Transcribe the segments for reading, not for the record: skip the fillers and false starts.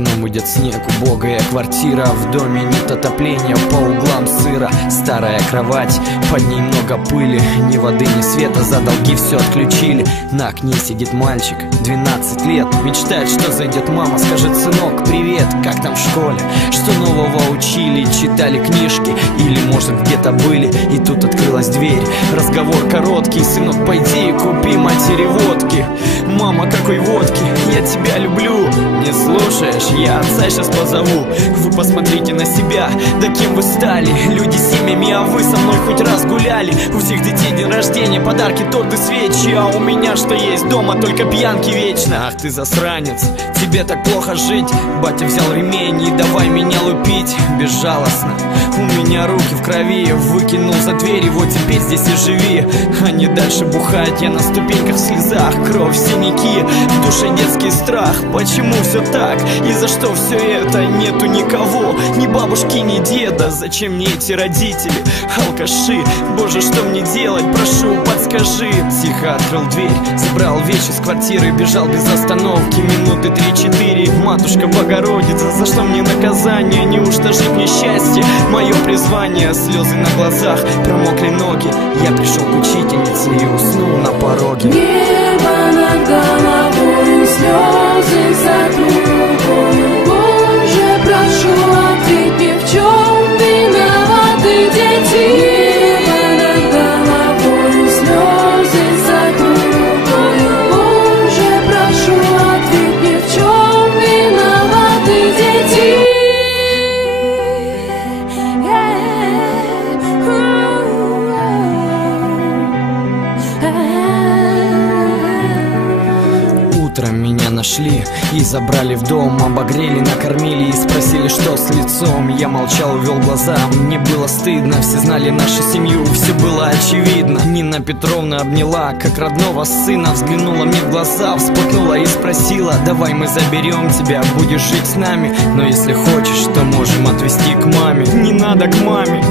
окном идет снег, убогая квартира. В доме нет отопления, по углам сыро. Старая кровать, под ней много пыли. Ни воды, ни света, за долги все отключили. На окне сидит мальчик, 12 лет. Мечтает, что зайдет мама, скажет: сынок, привет, как там в школе? Что нового учили, читали книжки? Или может где-то были? И тут открылась дверь, разговор короткий: сынок, пойди и купи матери водки. Мама, какой водки? Я тебя люблю. Не слушаешь? Я отца сейчас позову. Вы посмотрите на себя, да кем вы стали? Люди с семьями, а вы со мной хоть раз гуляли? У всех детей день рождения, подарки, торты, свечи. А у меня что есть дома? Только пьянки вечно. Ах ты засранец, тебе так плохо жить. Батя взял ремень и давай меня лупить. Безжалостно, у меня руки в крови. Выкинул за дверь, и вот теперь здесь и живи. А не дальше бухать, я на ступеньках в слезах. Кровь, синяки, в душе детский страх. Почему все так? И за что все это? Нету никого, ни бабушки, ни деда. Зачем мне эти родители? Алкаши, боже, что мне делать? Прошу, подскажи. Тихо открыл дверь, забрал вещи с квартиры. Бежал без остановки, минуты 3-4. Матушка Богородица, за что мне наказание? Неужто жить мне счастье? Мое призвание, слезы на глазах, промокли ноги. Я пришел к учительнице и уснул на пороге. Небо над головой, слезы за трубой. Боже, прошу, ответь мне, в чем виноваты дети? Небо над головой, слезы за трубой. Боже, прошу, ответь мне, в чем виноваты дети? Утром меня нашли и забрали в дом. Обогрели, накормили и спросили, что с лицом. Я молчал, увел глаза, мне было стыдно. Все знали нашу семью, все было очевидно. Нина Петровна обняла, как родного сына. Взглянула мне в глаза, всплакнула и спросила: давай мы заберем тебя, будешь жить с нами. Но если хочешь, то можем отвезти к маме. Не надо к маме,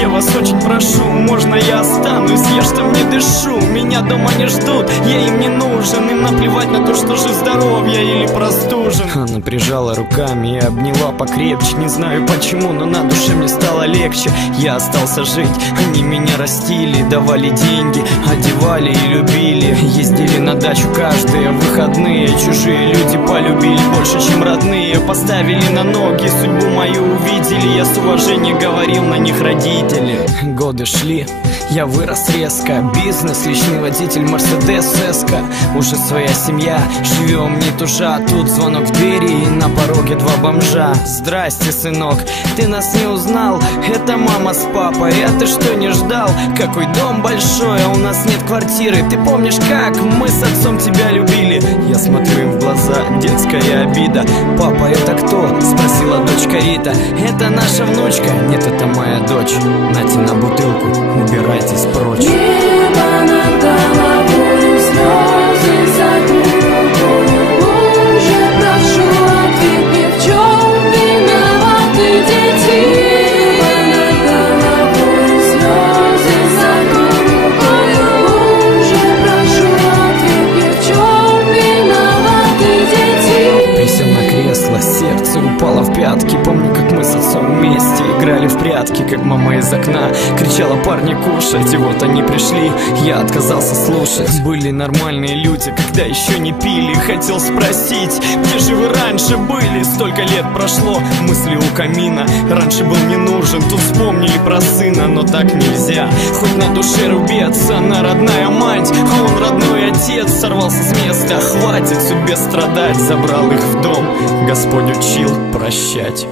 я вас очень прошу. Можно я останусь, я что мне дышу? Меня дома не ждут, я им не нужен. Им наплевать на то, что жив-здоров я или простужен. Она прижала руками и обняла покрепче. Не знаю почему, но на душе мне стало легче. Я остался жить, они меня растили, давали деньги, одевали и любили. Ездили на дачу каждые выходные. Чужие люди полюбили больше, чем родные. Поставили на ноги, судьбу мою увидели. Я с уважением говорил на них родители. Годы шли, я вырос резко. Бизнес, личный водитель, Мерседес, Эска. Уже своя семья, живем не туша. Тут звонок в двери и на пороге два бомжа. Здрасте, сынок, ты нас не узнал? Это мама с папой, а ты что, не ждал? Какой дом большой, а у нас нет квартиры. Ты помнишь, как мы с отцом тебя любили? Я смотрю им в глаза, детская обида. Папа, это кто? Спросила дочка Рита. Это наша внучка. Нет, это моя дочь. Нате на бутылку, убирайтесь прочь. Небо над головой, слезы за трубой. Боже, прошу, ответь мне, в чем виноваты дети? Небо над головой, слезы за трубой. Боже, прошу, ответь мне, в чем виноваты дети? Присел на кресло, сердце упало в пятки. Помню, как мы с отцом вместе играли в прятки, как мама из окна кричала: парни, кушать. И вот они пришли, я отказался слушать. Были нормальные люди, когда еще не пили. Хотел спросить, где же вы раньше были? Столько лет прошло, мысли у камина. Раньше был не нужен, тут вспомнили про сына. Но так нельзя, хоть на душе рубец. Она родная мать, а он родной отец. Сорвался с места, хватит судьбе страдать. Забрал их в дом, Господь учил прощать.